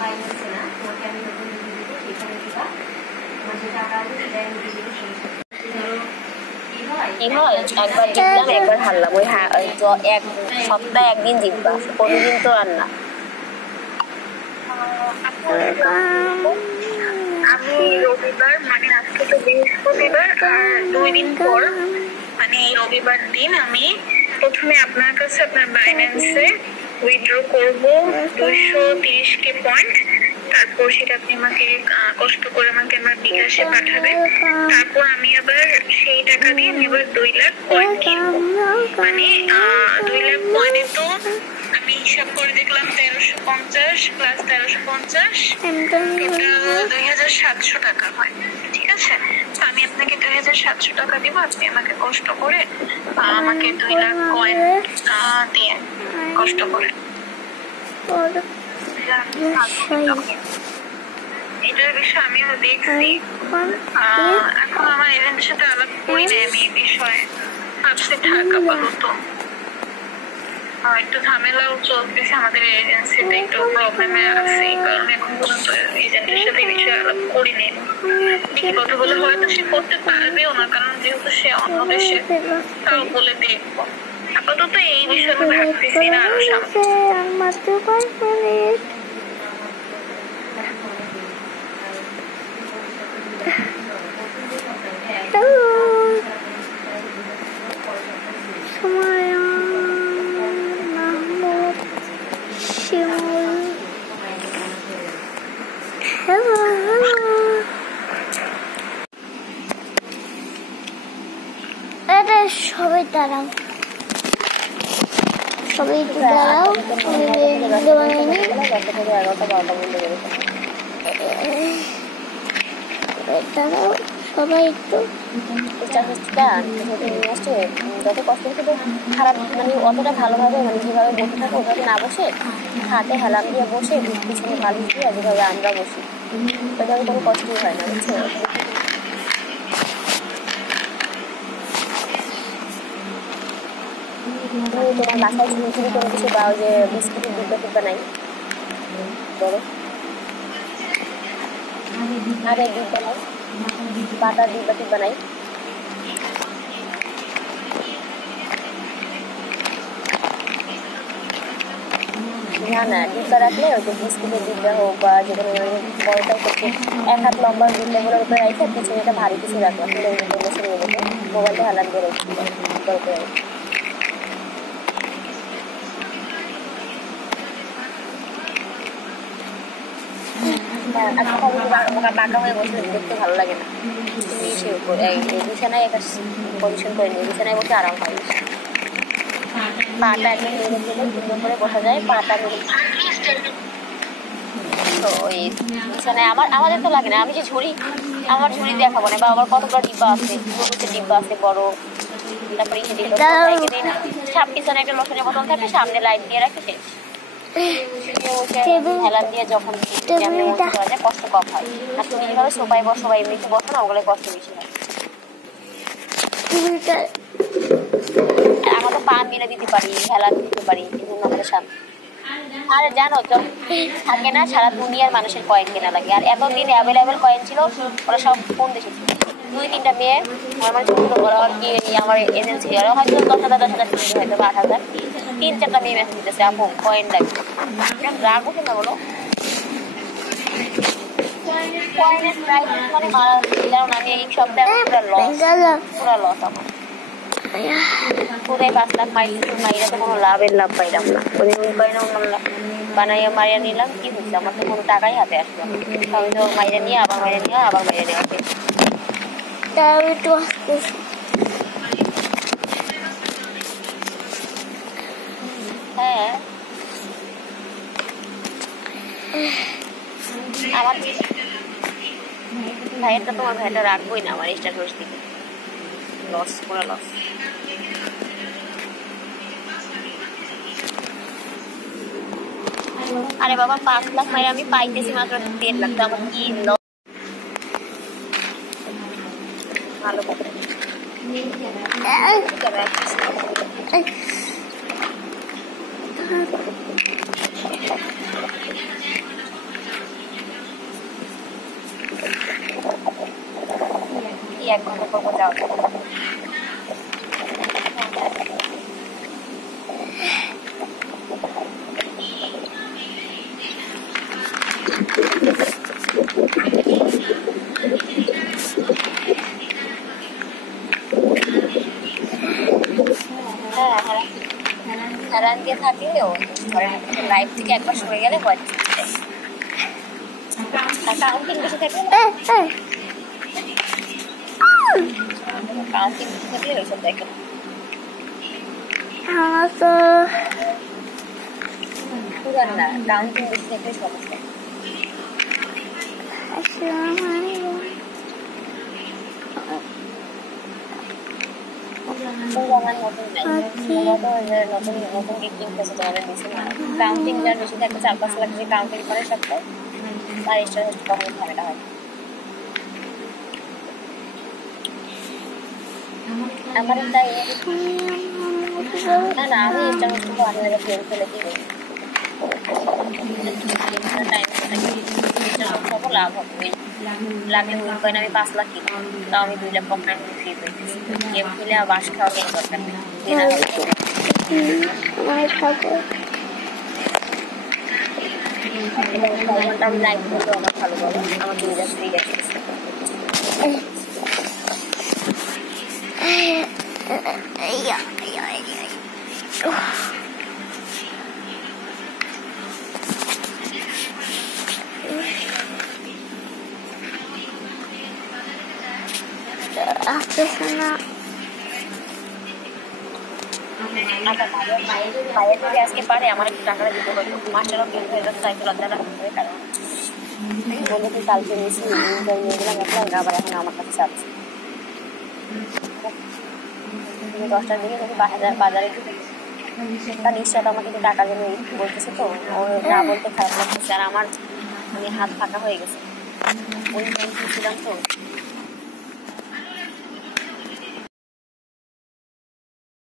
বাইন্যান্সে না, তোমাকে আমি নতুন লিঙ্ক দেবো, সেখানে দিবা, তোমার যে টাকা আছে সেটা আমি দিয়ে দেবো, সমস্যা নেই। ধরো কি হয়, একবার জিতলাম একবার হারলাম, ওই এক সপ্তাহে একদিন জিতবা, কোনোদিন তো আর না। আমি রবিবার মানে আজকে তো বৃহস্পতিবার আর 2 দিন পর মানে রবিবার দিন আমি প্রথমে আপনার কাছে আপনার বাইন্যান্সে উইথড্র করবো 230K পয়েন্ট। তারপর সেটা আপনি আমাকে কষ্ট করে আমাকে আমার বিকাশে পাঠাবেন। তারপর আমি আবার সেই টাকা দিয়ে আমি আবার 2 লাখ পয়েন্ট কিনবো। মানে 2 লাখ পয়েন্টে তো আমি হিসাব করে দেখলাম 1350 প্লাস 1350 টোটাল 2700 টাকা হয়। ঠিক আছে, তো আমি আপনাকে 2700 টাকা দিব, আপনি আমাকে কষ্ট করে আমাকে 2 লাখ কয়েন দিয়ে কষ্ট করে এটার বিষয়ে আমিও দেখছি। এখন আমার এজেন্টের সাথে আলাপ করি না আমি এই বিষয়ে, ভাবছি ঢাকা পারতো একটু ঝামেলাও চলতেছে আমাদের এজেন্সিতে, একটু প্রবলেমে আছে, এই কারণে এখন পর্যন্ত এজেন্টের সাথে এই বিষয়ে আলাপ করিনি। দেখি কথা বলে হয়তো সে করতে পারবেও না, কারণ যেহেতু সে অন্য দেশে, তাও বলে দেখবো। আপাতত এই বিষয়ে আমি ভাবতেছি না আরো সামনে। সবাই দাঁড়াও, সবাই একটু দাঁড়াও, দাঁড়াও সবাই একটু। যত কষ্ট কিন্তু খারাপ মানে অতটা ভালোভাবে মানে যেভাবে বসে থাকো ওভাবে না বসে হাতে হেলাম দিয়ে বসে পিছনে বালিশ দিয়ে যেভাবে আমরা বসি ওইভাবে কোনো কষ্টই হয় না, বুঝছো? তোমার বাসায় ঝুড়ি ঝুড়ি কোনো কিছু পাও যে বিস্কুটের ডিব্বা টিব্বা নাই বড়, আরে ডিব্বা নাই, বাটার ডিব্বা টিব্বা নাই? না না, ডিব্বা রাখলে ওই যে বিস্কুটের ডিব্বা হোক বা যে কোনো বড়টাই করছে 1 হাত লম্বা ডিব্বাগুলোর উপরে রাখে পিছনে একটা ভারী কিছু রাখলাম, বসে নিয়ে যেতে মোবাইলটা হেলান দিয়ে রেখে উপরে বাঁকা হয়ে বসে দেখতে ভালো লাগে না। তুমি সে বিছানায় একটা পজিশন করে নিয়ে বিছানায় বসে আরাম পাই, পাটা একদম মেরে ফেলে সুন্দর করে বসা যায়, পাটা মেরে। তো ওই বিছানায় আমাদের তো লাগে না, আমি যে ঝুড়ি আমার ঝুড়ি দেখাবো না, বা আমার কতগুলো ডিব্বা আছে, দুটো ডিব্বা আছে বড়, তারপরে পিছনে একটা লোশনের বোতল থাকে, সামনে লাইট দিয়ে রাখে, শেষ। হেলান দিয়ে যখন কষ্ট কম হয়, আর তুমি এইভাবে সোফায় বসো বা এমনিতে বসো না, ওগুলো কষ্ট বেশি হয়। আমরা তো পা মেরে দিতে পারি, হেলান দিতে পারি, কিন্তু আমাদের সামনে আর জানো থাকে না সারা দুনিয়ার মানুষের কয়েন কেনা লাগে, আর এতদিন অ্যাভেলেবেল কয়েন ছিল, ওরা সব কোন দেশে ছিল। 2-3টা মেয়ে আমার ছোট বড় আর কি আমার এজেন্সি ওরা হয়তো 10,000 কিনতে হয়তো বা 8,000, 3-4টা মেয়ে মেসেজ দিতেছে আপু কয়েন লাগবে। রাগ উঠে না বলো? কয়েনের প্রাইস মানে মারা দিলাম আমি এই সপ্তাহে পুরা লস আমার। পুরাই 5 লাখ মাইরা তো কোনো লাভ পাইলাম না, ওদের ওই কয়েন বানাইয়া মারিয়া নিলাম, কি হচ্ছে আমার তো কোনো টাকাই হাতে আসলো, আমি তো মাইরা নিয়ে আবার মাইরা নেওয়া হ্যাঁ আমার ভাইয়েরটা, তোমার ভাইটা রাখবোই না আমার স্টার রোজ থেকে, লস পুরো লস। আরে বাবা 5 লাখ মাইরে আমি পাইতেছি মাত্র 1.5 লাখ, আমার কি লস। ভালো 1 ঘন্টা পর যাওয়া যাবে। হেরান দিয়ে থাকলেও লাইফ থেকে একবার সরে গেলে হয়। আর কাউন্টিং বেশি থাকলে কাউন্টিং বেশি থাকলে ওইসব দেখে আমার তো পুরান না, কাউন্টিং বেশি থাকলে সমস্যা। আমার নতুন নাই, নতুন নতুন কি কিনতেছে তোমাদের দিচ্ছে না। কাউন্টিং যার বেশি থাকে 4-5 লাখ যে কাউন্টিং করে সপ্তাহে তার এক্সট্রা কখনো ঝামেলা হয়। আমার তাই না না আমি এক্সট্রা হচ্ছে আপনাদের ফেল ফেলে দিই টাইম লাভ হবে। লাগলে উইন কয়েন আমি 5 লাখ কিনি, তাও আমি 2 লাখ কম্পাইন ফ্রি পেয়েছি। গেম খেলে আর বাস খাওয়া কোনো দরকার নেই। আমি লাইভ করলেও আমার ভালো বলো, আমার 2 লাখ ফ্রি গেছে। ভাইয়া যদি আজকে পারে আমার একটু টাকাটা দিতে হতো। মাস্টারও কিন্তু হয়ে যাচ্ছে, একটু লজ্জা রাখতে হবে। কারণ বলে তুই কালকে নিয়েছি নিয়ে গেলাম একটা, আবার এখন আমার কাছে চাচ্ছে। 10টার দিকে যদি বাজারে তার নিশ্চয় আমাকে একটু টাকা জন্য বলতেছে, তো ওর না বলতে খারাপ লাগতেছে। আর আমার হাত ফাঁকা হয়ে গেছে, ওই ছিলাম তো